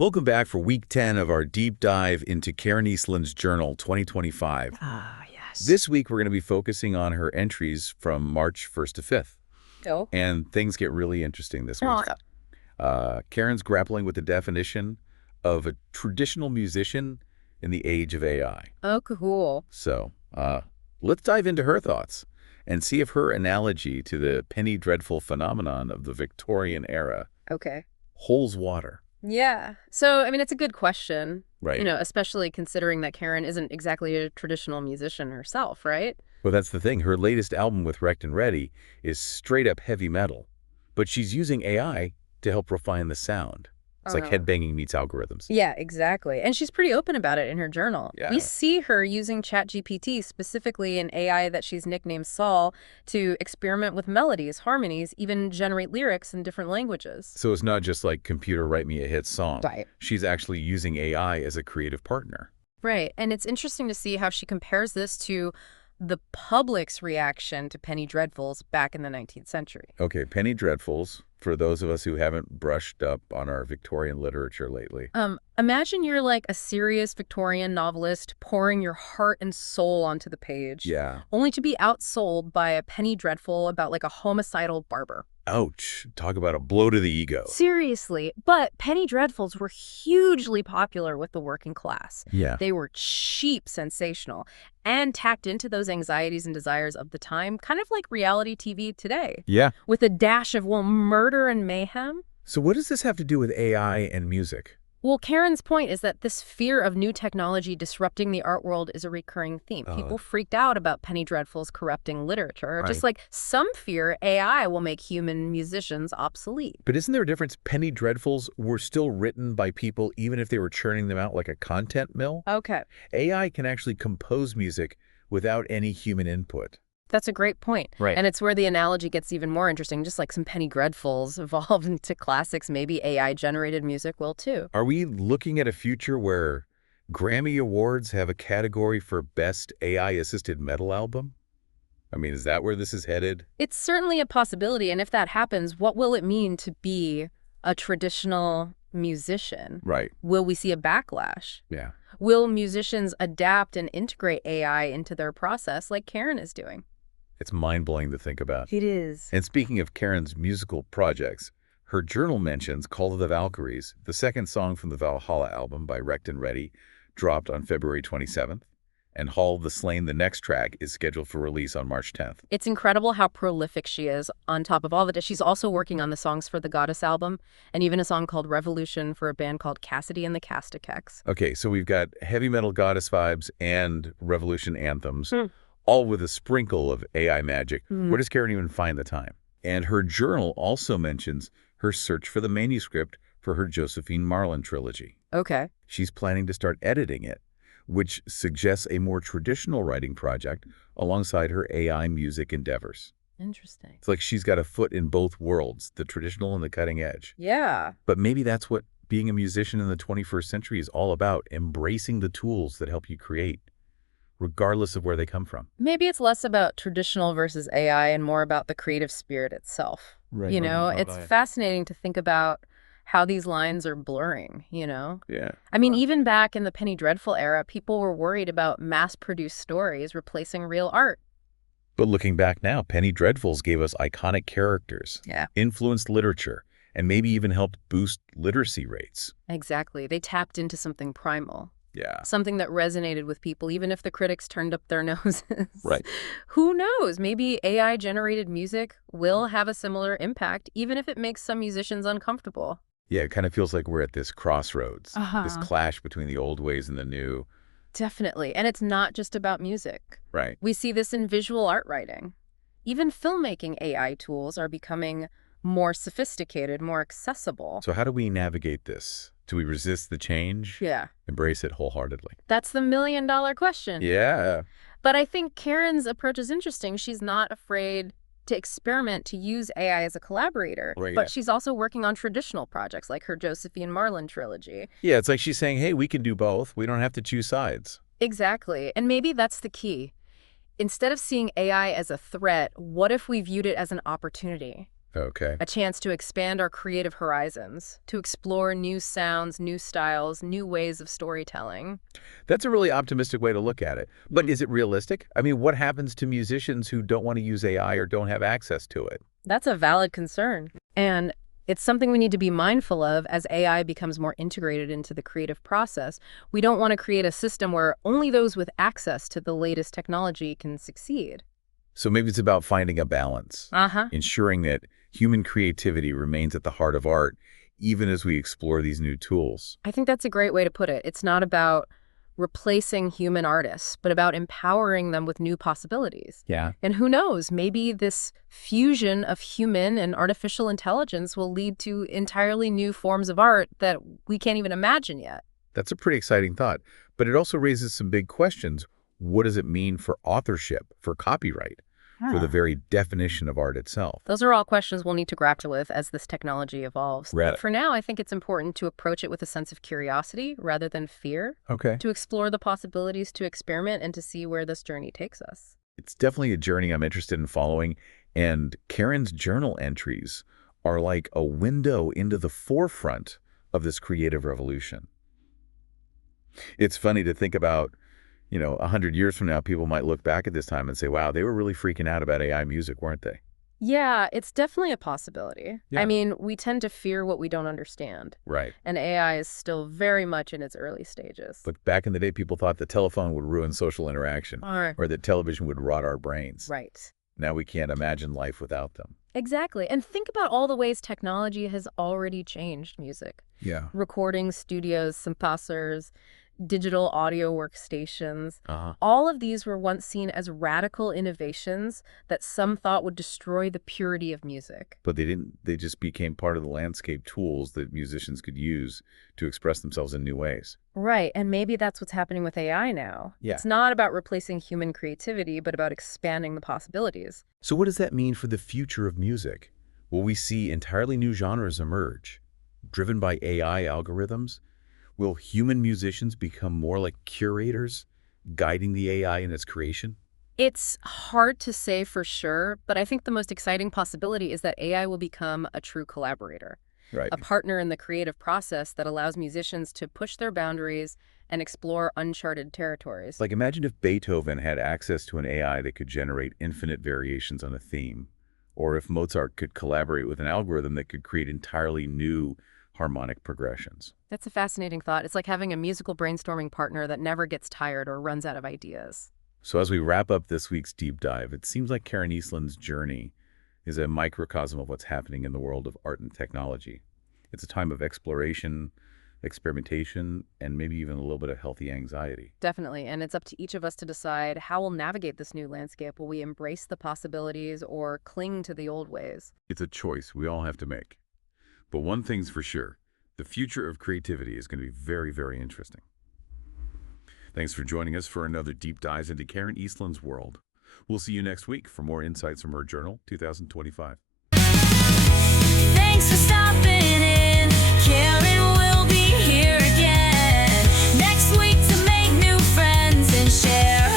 Welcome back for week 10 of our deep dive into Karen Eastland's journal 2025. Ah, yes. This week, we're going to be focusing on her entries from March 1st to 5th. Oh. And things get really interesting this week. Karen's grappling with the definition of a traditional musician in the age of AI. Oh, cool. So let's dive into her thoughts and see if her analogy to the penny dreadful phenomenon of the Victorian era holds water. Yeah. So, I mean, it's a good question. Right. You know, especially considering that Karen isn't exactly a traditional musician herself, right? Well, that's the thing. Her latest album with Wrecked and Ready is straight up heavy metal, but she's using AI to help refine the sound. It's like headbanging meets algorithms. Yeah, exactly. And she's pretty open about it in her journal. Yeah. We see her using ChatGPT, specifically an AI that she's nicknamed Saul, to experiment with melodies, harmonies, even generate lyrics in different languages. So it's not just like computer write me a hit song. Right. She's actually using AI as a creative partner. Right. And it's interesting to see how she compares this to the public's reaction to penny dreadfuls back in the 19th century. Okay, penny dreadfuls, for those of us who haven't brushed up on our Victorian literature lately. Imagine you're like a serious Victorian novelist pouring your heart and soul onto the page. Yeah. Only to be outsold by a penny dreadful about like a homicidal barber. Ouch. Talk about a blow to the ego. Seriously. But penny dreadfuls were hugely popular with the working class. Yeah. They were cheap, sensational, and tapped into those anxieties and desires of the time, kind of like reality TV today. Yeah. With a dash of, well, murder and mayhem. So what does this have to do with AI and music? Well, Karen's point is that this fear of new technology disrupting the art world is a recurring theme. People freaked out about penny dreadfuls corrupting literature, just like some fear AI will make human musicians obsolete. But isn't there a difference? Penny dreadfuls were still written by people even if they were churning them out like a content mill. Okay. AI can actually compose music without any human input. That's a great point. Right. And it's where the analogy gets even more interesting. Just like some penny dreadfuls evolved into classics, maybe AI-generated music will too. Are we looking at a future where Grammy Awards have a category for Best AI-Assisted Metal Album? I mean, is that where this is headed? It's certainly a possibility. And if that happens, what will it mean to be a traditional musician? Right. Will we see a backlash? Yeah. Will musicians adapt and integrate AI into their process like Karen is doing? It's mind-blowing to think about. It is. And speaking of Karen's musical projects, her journal mentions Call of the Valkyries, the second song from the Valhalla album by Wrecked and Ready, dropped on February 27th, and Hall of the Slain, the next track, is scheduled for release on March 10th. It's incredible how prolific she is. On top of all that, she's also working on the songs for the Goddess album, and even a song called Revolution for a band called Cassidy and the Castoffs. Okay, so we've got heavy metal Goddess vibes and Revolution anthems, all with a sprinkle of AI magic. Where does Karen even find the time? And her journal also mentions her search for the manuscript for her Josephine Marlin trilogy. Okay. She's planning to start editing it, which suggests a more traditional writing project alongside her AIinMusic endeavors. Interesting. It's like she's got a foot in both worlds, the traditional and the cutting edge. Yeah. But maybe that's what being a musician in the 21st century is all about, embracing the tools that help you create, regardless of where they come from. Maybe it's less about traditional versus AI and more about the creative spirit itself. Right. You know, it's fascinating to think about how these lines are blurring, you know? Yeah. I mean, even back in the penny dreadful era, people were worried about mass-produced stories replacing real art. But looking back now, penny dreadfuls gave us iconic characters, influenced literature, and maybe even helped boost literacy rates. Exactly. They tapped into something primal. Yeah. Something that resonated with people, even if the critics turned up their noses. Right. Who knows? Maybe AI-generated music will have a similar impact, even if it makes some musicians uncomfortable. Yeah, it kind of feels like we're at this crossroads, this clash between the old ways and the new. Definitely. And it's not just about music. Right. We see this in visual art writing. Even filmmaking AI tools are becoming more sophisticated, more accessible. So how do we navigate this? Do we resist the change? Yeah. Embrace it wholeheartedly? That's the million-dollar question. Yeah. But I think Karen's approach is interesting. She's not afraid to experiment, to use AI as a collaborator. Right, but she's also working on traditional projects like her Josephine Marlin trilogy. Yeah, it's like she's saying, hey, we can do both. We don't have to choose sides. Exactly. And maybe that's the key. Instead of seeing AI as a threat, what if we viewed it as an opportunity? Okay. A chance to expand our creative horizons, to explore new sounds, new styles, new ways of storytelling. That's a really optimistic way to look at it. But is it realistic? I mean, what happens to musicians who don't want to use AI or don't have access to it? That's a valid concern. And it's something we need to be mindful of as AI becomes more integrated into the creative process. We don't want to create a system where only those with access to the latest technology can succeed. So maybe it's about finding a balance, Uh-huh. ensuring that human creativity remains at the heart of art, even as we explore these new tools. I think that's a great way to put it. It's not about replacing human artists, but about empowering them with new possibilities. Yeah. And who knows, maybe this fusion of human and artificial intelligence will lead to entirely new forms of art that we can't even imagine yet. That's a pretty exciting thought. But it also raises some big questions. What does it mean for authorship, for copyright, for the very definition of art itself? Those are all questions we'll need to grapple with as this technology evolves. Right. But for now, I think it's important to approach it with a sense of curiosity rather than fear, Okay. to explore the possibilities, to experiment, and to see where this journey takes us. It's definitely a journey I'm interested in following, and Karen's journal entries are like a window into the forefront of this creative revolution. It's funny to think about, 100 years from now, people might look back at this time and say, wow, they were really freaking out about AI music, weren't they? Yeah, it's definitely a possibility. Yeah. I mean, we tend to fear what we don't understand, Right. and AI is still very much in its early stages. But back in the day, people thought the telephone would ruin social interaction Or, or that television would rot our brains. right. Now we can't imagine life without them. Exactly. And think about all the ways technology has already changed music. Yeah. Recording studios, synthesizers, digital audio workstations. Uh-huh. All of these were once seen as radical innovations that some thought would destroy the purity of music. But they didn't. They just became part of the landscape tools that musicians could use to express themselves in new ways. Right, and maybe that's what's happening with AI now. Yeah. It's not about replacing human creativity, but about expanding the possibilities. So what does that mean for the future of music? Will we see entirely new genres emerge, driven by AI algorithms? Will human musicians become more like curators, guiding the AI in its creation? It's hard to say for sure, but I think the most exciting possibility is that AI will become a true collaborator, Right. a partner in the creative process that allows musicians to push their boundaries and explore uncharted territories. Like imagine if Beethoven had access to an AI that could generate infinite variations on a theme, or if Mozart could collaborate with an algorithm that could create entirely new harmonic progressions. That's a fascinating thought. It's like having a musical brainstorming partner that never gets tired or runs out of ideas. So as we wrap up this week's deep dive, it seems like Karen Eastland's journey is a microcosm of what's happening in the world of art and technology. It's a time of exploration, experimentation, and maybe even a little bit of healthy anxiety. Definitely, and it's up to each of us to decide how we'll navigate this new landscape. Will we embrace the possibilities or cling to the old ways? It's a choice we all have to make. But one thing's for sure, the future of creativity is going to be very, very interesting. Thanks for joining us for another deep dive into Karen Eastland's world. We'll see you next week for more insights from her journal, 2025. Thanks for stopping in. Karen will be here again next week to make new friends and share